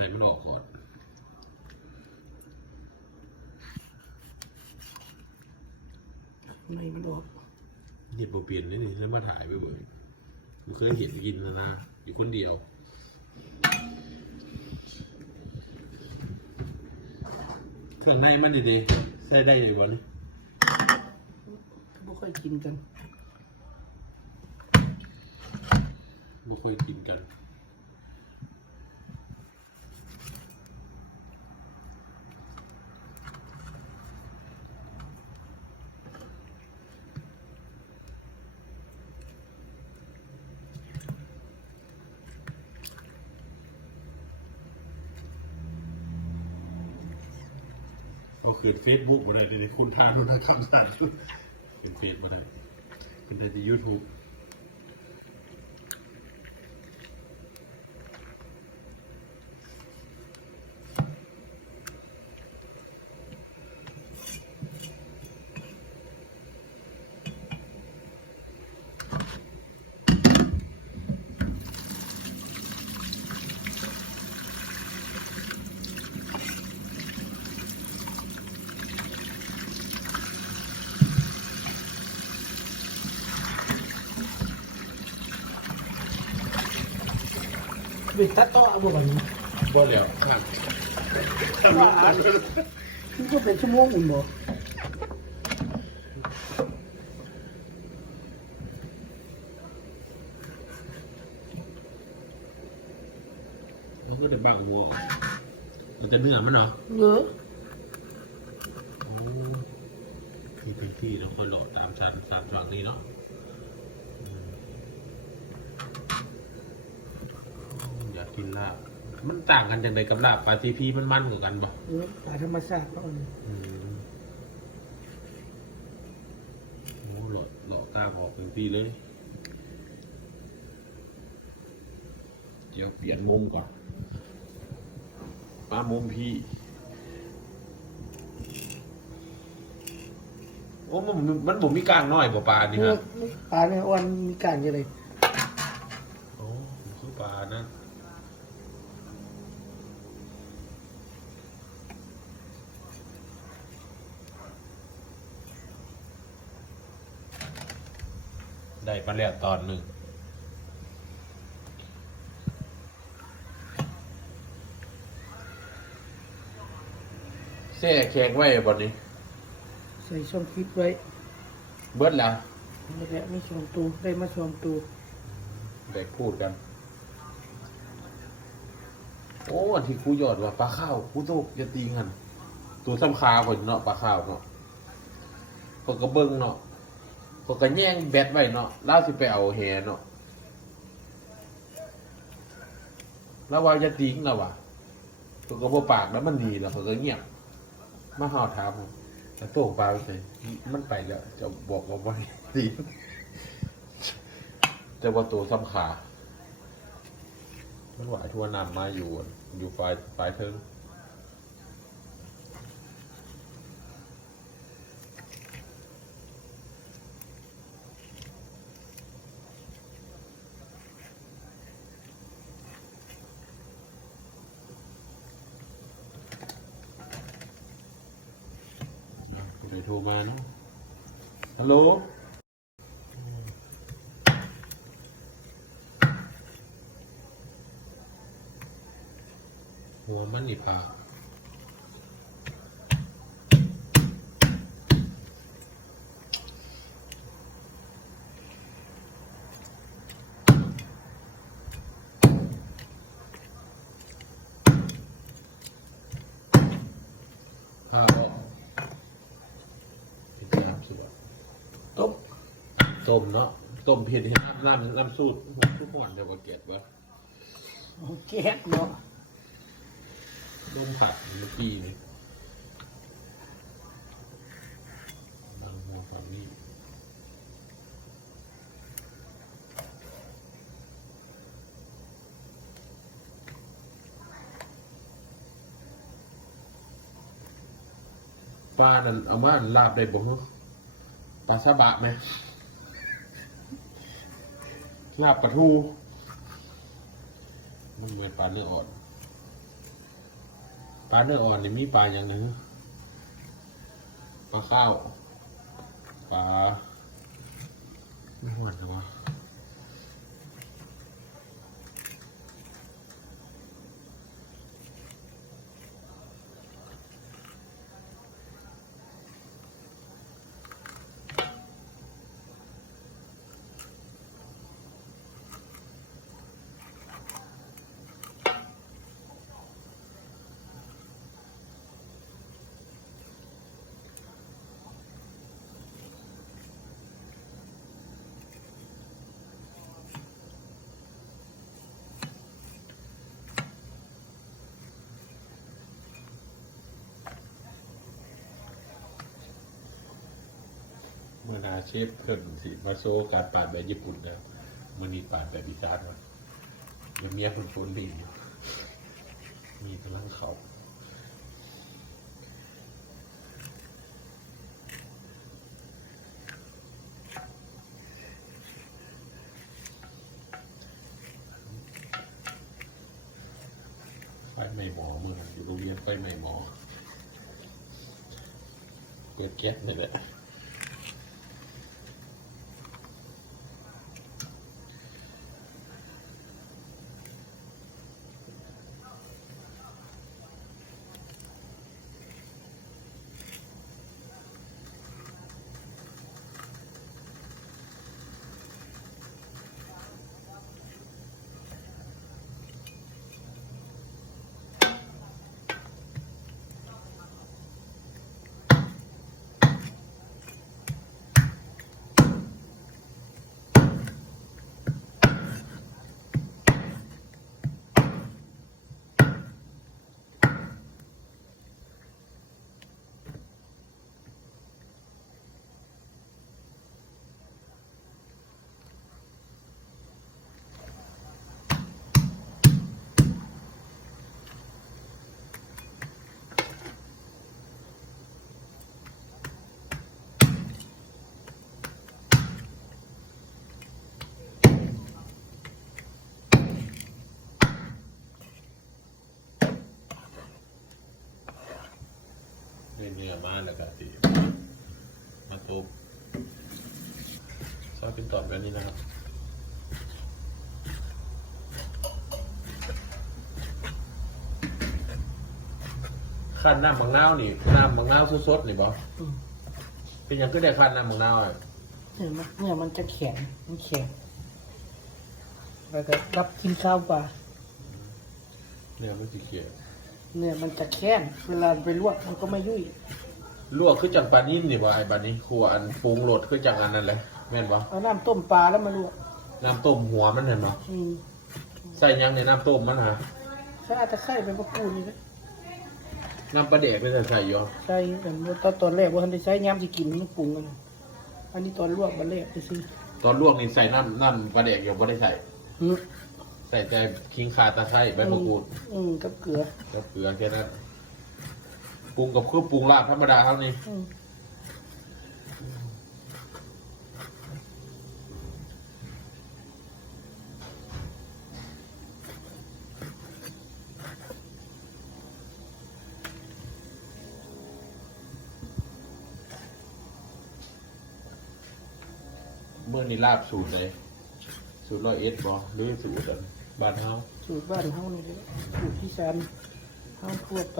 ใส่มันออกก่อนในมันออกนี่โปรเปลี่ยนนี่นี่แล้วมาถ่ายไปเบิ่งกูเคยเห็นกินนะนะอยู่คนเดียวเครื่องในมันดีๆใส่ได้เลยบอลบ่ค่อยกินกันไม่ค่อยกินกัน ก็คือเฟซบุ๊กบ่ได้ในคุณทานุนคำสั่นเป็นเฟซบ่ได้เป็นแต่ยูทูบ เด็กตัดต่อบ่บัดนี้บ่แล้วครับมันก็เป็นชั่วโมงอุ่นบ่แล้วก็ได้บางหัวมันจะเนื้อมันเนาะเยอะโอ้ที่เป็นที่เราค่อยหลอดตามชั้นสามฝั่งนี้เนาะอืมอยา กกินลาบ มันต่างกันจังไดกับลาบปลาทีพีมันมันกว่ากันบ่เยอะปลาธรรมชาติเขาเอานี่อืมโอ้หลอดหลอดกล้ามออกเป็นที่เลยเดี๋ยวเปลี่ยนมุมก่อนมามุมพี่ โอ้มันมันผมมีกลางน้อยกว่าปลานี่เอคอรับปลาเนี่ยอ้วนมีการจังได๋โอ้มันคือปลานะ ได้ปลาแล้วตอนหนึ่งแช่แข็งไว้บอนนี้ใส่ช่องฟิตไว้เบิดแล้วนี่แหละมีช่องตูได้มาช่องตูแบกพูดกัน โอ้อันที่ครูหยอดว่าปลาข้าวครูโตกจะตีงันตัวซ้ำคาคนเนาะปลาข้าวเนาะคนก็เบิ้งเนาะ คนก็แย่งแบตไว้เนาะล่าสิไปเอาแหเนาะแล้วว่าจะตีงแล้ววะคนก็บ่ปากแล้วมันดีแล้วคนก็เงียบมาหาถามผมแต่โตกปลาไปใส่มันไปแล้ว จะบอกว่าไม่ดีจะว่าตัวซ้ำขา มันไหวทั่วนำมาอยู่อะอยู่ปลายปลายเทิงอะผู้ใดโท รมาเนาะฮัลโหลหัวมันนี่ปลาข้าวเป็นน้ำสุดอะ ต้ม ต้มเนาะต้มเผ็ดให้น้ำน้ำน้ำสูตรทุกหวนเดี๋ยวก็เก็บวะเอาแก๊สเนาะต้มผัดเมื่อกี้นี่บางหัวฝั่งนี้ปลานั่นเอามาลาบได้บ่ฮะปลาซาบะไหม ลาบกระทูมันเป็นปลาเนื้ออ่อน ปลาเนื้ออ่อนนี่มีปลาอย่างหนึ่งปลาข้าว ปลาไม่หวานหรอวะ เมื่อาเชฟเพิ่อนสิมาโซการปาดแบบญี่ปุ่นแล้วมันนี่ปาดแบบอีสานมันเดี๋ยวเมียคนฝนดีอยู่มีกำลังเขาไฟไหม้หมอเมื่อนั้นอยู่โรงเรียนไฟไหม้หมอ เปิดแก๊สนี่แหละ นื้อเนื้อมากแล้วก็สิมาทุบซอยเป็นตอนแบบนี้นะครับขั้นน้ำมังนาวนี่น้ำมังนาวสดๆนี่บ่อืมเป็นหยังก็ได้ขั้นน้ำมังนาวอะเนี่ยมันเนี่ยมันจะแข็งมันแข็งแล้วก็รับกินข้าวปลาเนื้อมันสีเขียว เนี่ยมันจะแข็งเวลาไปลวกมันก็ไม่ยุ่ยลวกคือจังปลานิ่มนี่บ่ไอ้ปลานี้ครัวอันปรุงรสคือจังอันนั้นเลยแม่นบ่เอาน้ำต้มปลาแล้วมาลวกน้ำต้มหัวมันเห็นบ่อืมใส่หยังในน้ำต้มมันฮะถ้าอาจจะไข่เป็นมะกรูดนี่นะน้ำปลาเด็กเป็นใส่อยู่ใส่แต่ว่าตอนตอนแรกว่าทันได้ใช้ย้ำจะกินมันปรุงกันนะอันนี้ตอนลวกมันแรกไปซื้อตอนลวกนี่ใส่น้ำน้ำปลาเด็กอยู่บ่ได้ใส่อืม ใส่แต่ขิงข่าตะไคร้ใบมะกรูดอืมกับเกลือกับเกลือแค่นั้นปรุงกับเครื่องปรุงลาบธรรมดาเท่านี้อืมเมื่อนี้ลาบสูตรเลย สูตรร้อยเอ็ดบ่หรือสูตรบ้านเฮาสูตรบ้านเฮานี่เลยสูตรที่แซนเฮาทั่วไป